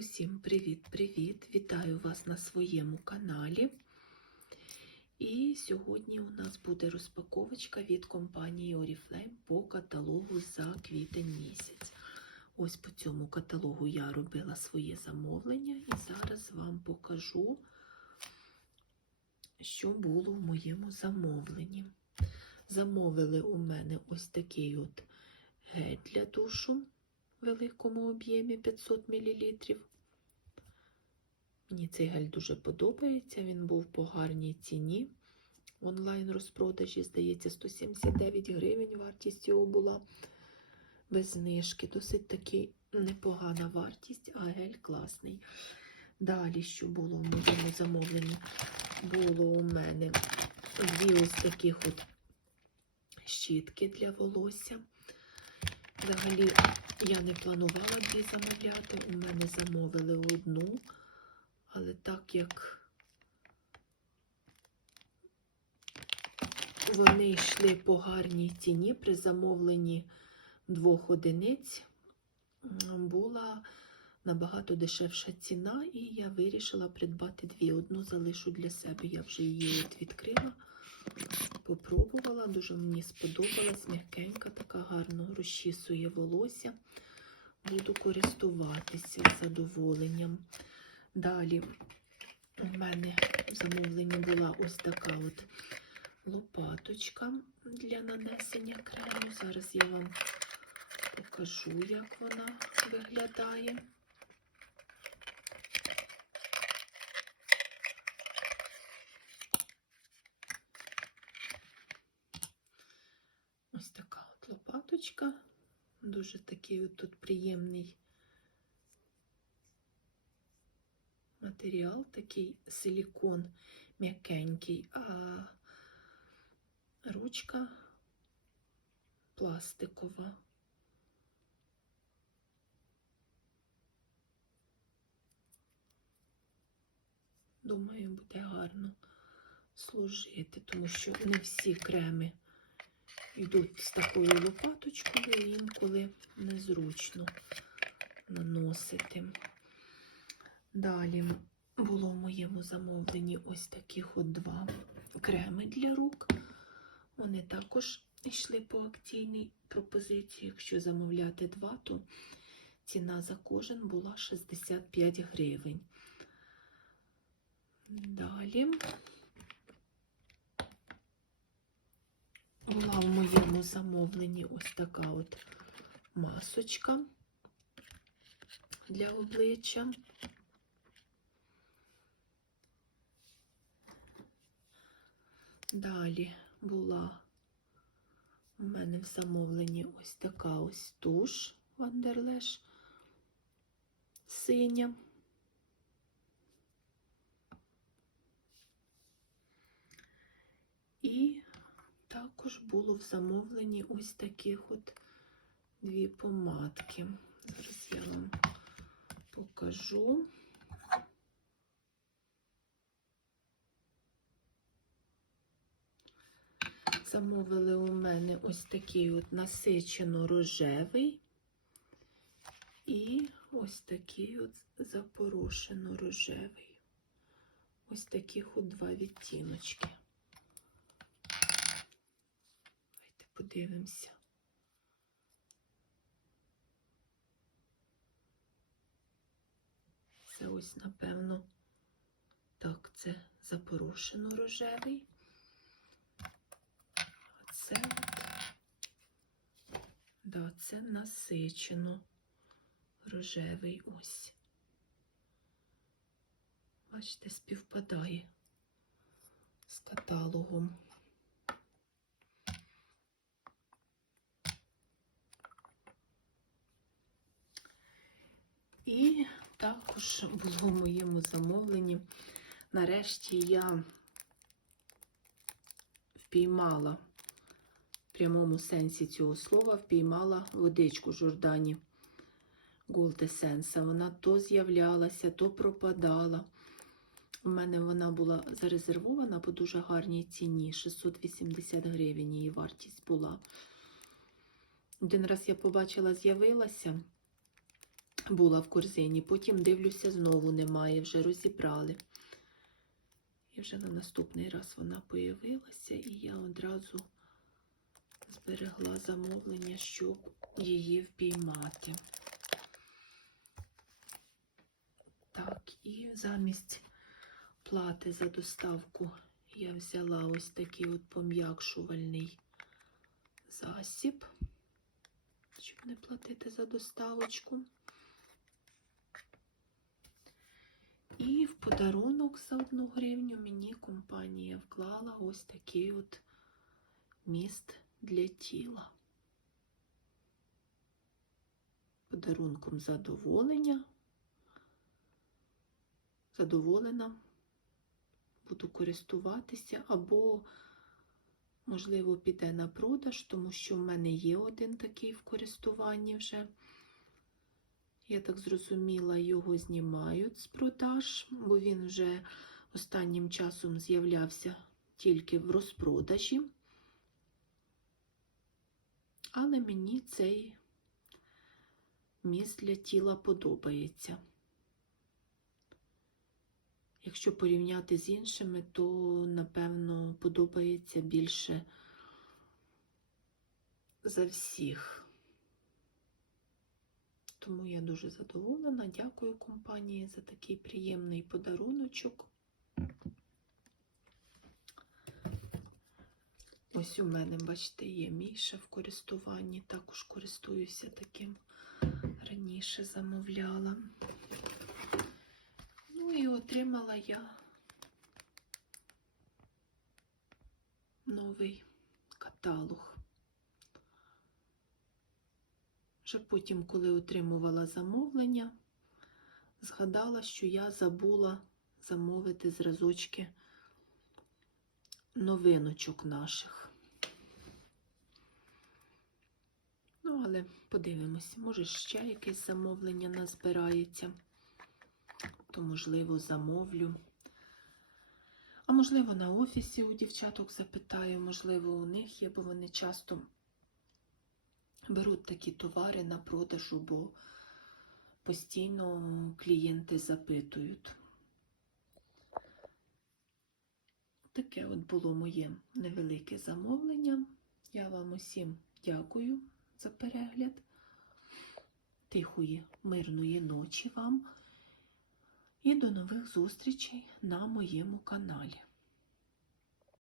Усім привіт-привіт! Вітаю вас на своєму каналі. І сьогодні у нас буде розпаковочка від компанії Oriflame по каталогу за квітень місяць. Ось по цьому каталогу я робила своє замовлення і зараз вам покажу, що було в моєму замовленні. Замовили у мене ось такий от гель для душу великому об'ємі 500 мл. Мені цей гель дуже подобається. Він був по гарній ціні. Онлайн розпродажі, здається, 179 гривень. Вартість його була без знижки. Досить таки непогана вартість, а гель класний. Далі, що було в моєму замовленні? Було у мене дві ось таких от щітки для волосся. Взагалі, я не планувала дві замовляти. У мене замовили одну, але так як вони йшли по гарній ціні при замовленні двох одиниць, була набагато дешевша ціна, і я вирішила придбати дві. Одну залишу для себе. Я вже її от відкрила, попробувала, дуже мені сподобалась, м'якенька, така гарно розчісує волосся. Буду користуватися задоволенням. Далі у мене в замовленні була ось така от лопаточка для нанесення крему. Зараз я вам покажу, як вона виглядає. Ось така от лопаточка. Дуже такий от тут приємний матеріал, такий силікон м'якенький, а ручка пластикова. Думаю, буде гарно служити, тому що не всі креми йдуть з такою лопаточкою, інколи незручно наносити. Далі було в моєму замовленні ось таких от два креми для рук. Вони також йшли по акційній пропозиції. Якщо замовляти два, то ціна за кожен була 65 гривень. Далі була в моєму замовленні ось така от масочка для обличчя. Далі була у мене в замовленні ось така ось туш Вандерлеш синя. І також було в замовленні ось таких от дві помадки. Зараз я вам покажу. Замовили у мене ось такий от насичено рожевий і ось такий от запорошено рожевий. Ось таких от два відтіночки. Подивимося. Це ось, напевно, так, це запорошено рожевий. А це, от, да, це насичено рожевий ось. Бачите, співпадає з каталогом. І також було в моєму замовленні. Нарешті я впіймала в прямому сенсі цього слова, впіймала водичку Жордані Gold Essence. Вона то з'являлася, то пропадала. У мене вона була зарезервована по дуже гарній ціні. 680 гривень її вартість була. Один раз я побачила, з'явилася. Була в корзині. Потім дивлюся, знову немає, вже розібрали. І вже на наступний раз вона появилася, і я одразу зберегла замовлення, щоб її впіймати. Так, і замість плати за доставку я взяла ось такий от пом'якшувальний засіб, щоб не платити за доставочку. І в подарунок за одну гривню мені компанія вклала ось такий от міст для тіла. Подарунком задоволення. Задоволена, буду користуватися, або, можливо, піде на продаж, тому що в мене є один такий в користуванні вже. Я так зрозуміла, його знімають з продаж, бо він вже останнім часом з'являвся тільки в розпродажі. Але мені цей міст для тіла подобається. Якщо порівняти з іншими, то, напевно, подобається більше за всіх. Тому я дуже задоволена. Дякую компанії за такий приємний подаруночок. Ось у мене, бачите, є Міша в користуванні, також користуюся таким раніше замовляла. Ну і отримала я новий каталог. Вже потім, коли отримувала замовлення, згадала, що я забула замовити зразочки новиночок наших. Ну, але подивимось, може ще якесь замовлення назбирається, то, можливо, замовлю. А можливо, на офісі у дівчаток запитаю, можливо, у них є, бо вони часто беруть такі товари на продажу, бо постійно клієнти запитують. Таке от було моє невелике замовлення. Я вам усім дякую за перегляд. Тихої, мирної ночі вам і до нових зустрічей на моєму каналі.